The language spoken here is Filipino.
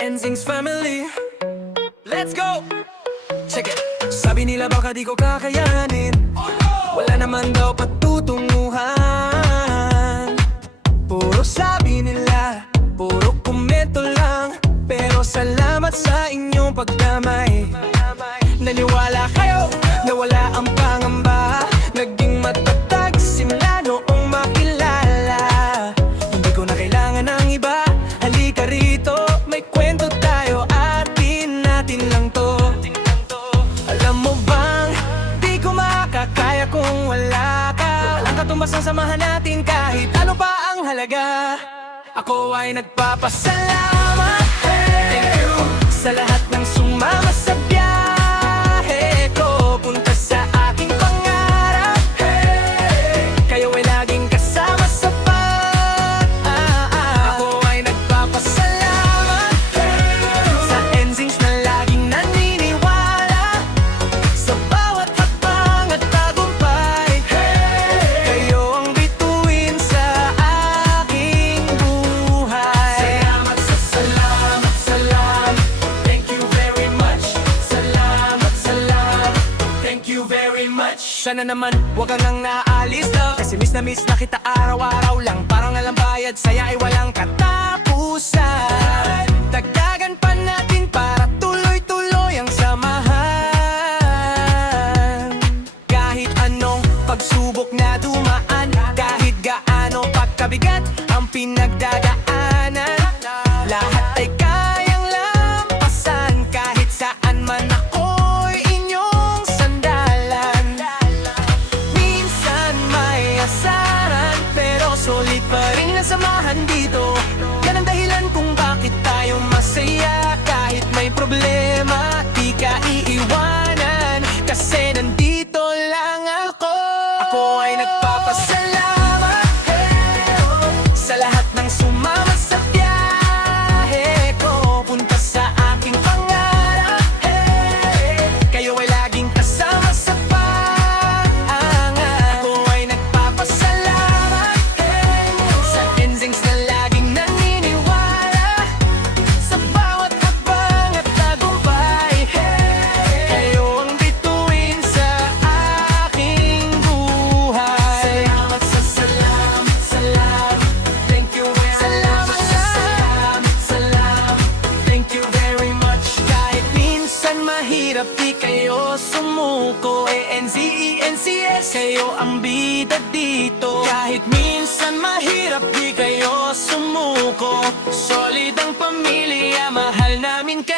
Enzing's family, let's go! Check it. Sabi nila baka di ko kakayanin, wala naman daw patutunguhan. Puro sabi nila, puro komento lang, pero salamat sa inyong pagdamay. Naniwala kayo na wala ang pangamba, naging matatag simula noong makilala. Hindi ko na kailangan ng iba, halika rito, may kwento tayo, atin natin lang to. Alam mo bang, di ko makakaya kung wala ka. Walang katumbas ang samahan natin kahit ano pa ang halaga. Ako ay nagpapasalamat, thank you sa lahat ng sumama sa biyahe ko, punta sa aking pangarap. Kayo ay laging kasama sa Ako ay nagpapasalamat sa Enzings na laging naniniwala sa bawat hakbang at tagumpay. Kayo ang bituin sa aking buhay. Salamat sa salamat, salamat. Thank you very much. Salamat, salamat. Thank you very much. Sana naman huwag kang nang naalis, love, kasi miss na kita araw-araw lang. Parang alam bayad, saya ay walang katapusan. Dagdagan pa natin para tuloy-tuloy ang samahan. Kahit anong pagsubok na dumaan, kahit gaano pagkabigat ang pinagdadaanan, lahat ay kayang lampasan. Kahit saan man ako'y inyong sandalan. Minsan may asaran, pero solid pa rin ang samahan dito. Yan ang dahilan kung bakit tayo masaya. Kahit may problema, di ka iiwanan, kasi nandito lang ako. Ako ay nagpapasalamat sa lahat ng sumama sa biyahe ko, punta sa aking pangarap. Kayo ay laging kasama sa pangarap. Ako ay nagpapasalamat sa Enzings na laging naniniwala sa bawat hakbang at tagumpay. Kayo ang bituin sa aking buhay. Salamat sa salamat, salamat. Thank you very salamat, salamat, salamat. Thank you very much. Kahit minsan mahirap, di kayo sumuko. ENZENCS, kayo ang bida dito. Kahit minsan mahirap, di kayo sumuko. Solid ang pamilya, mahal namin kayo.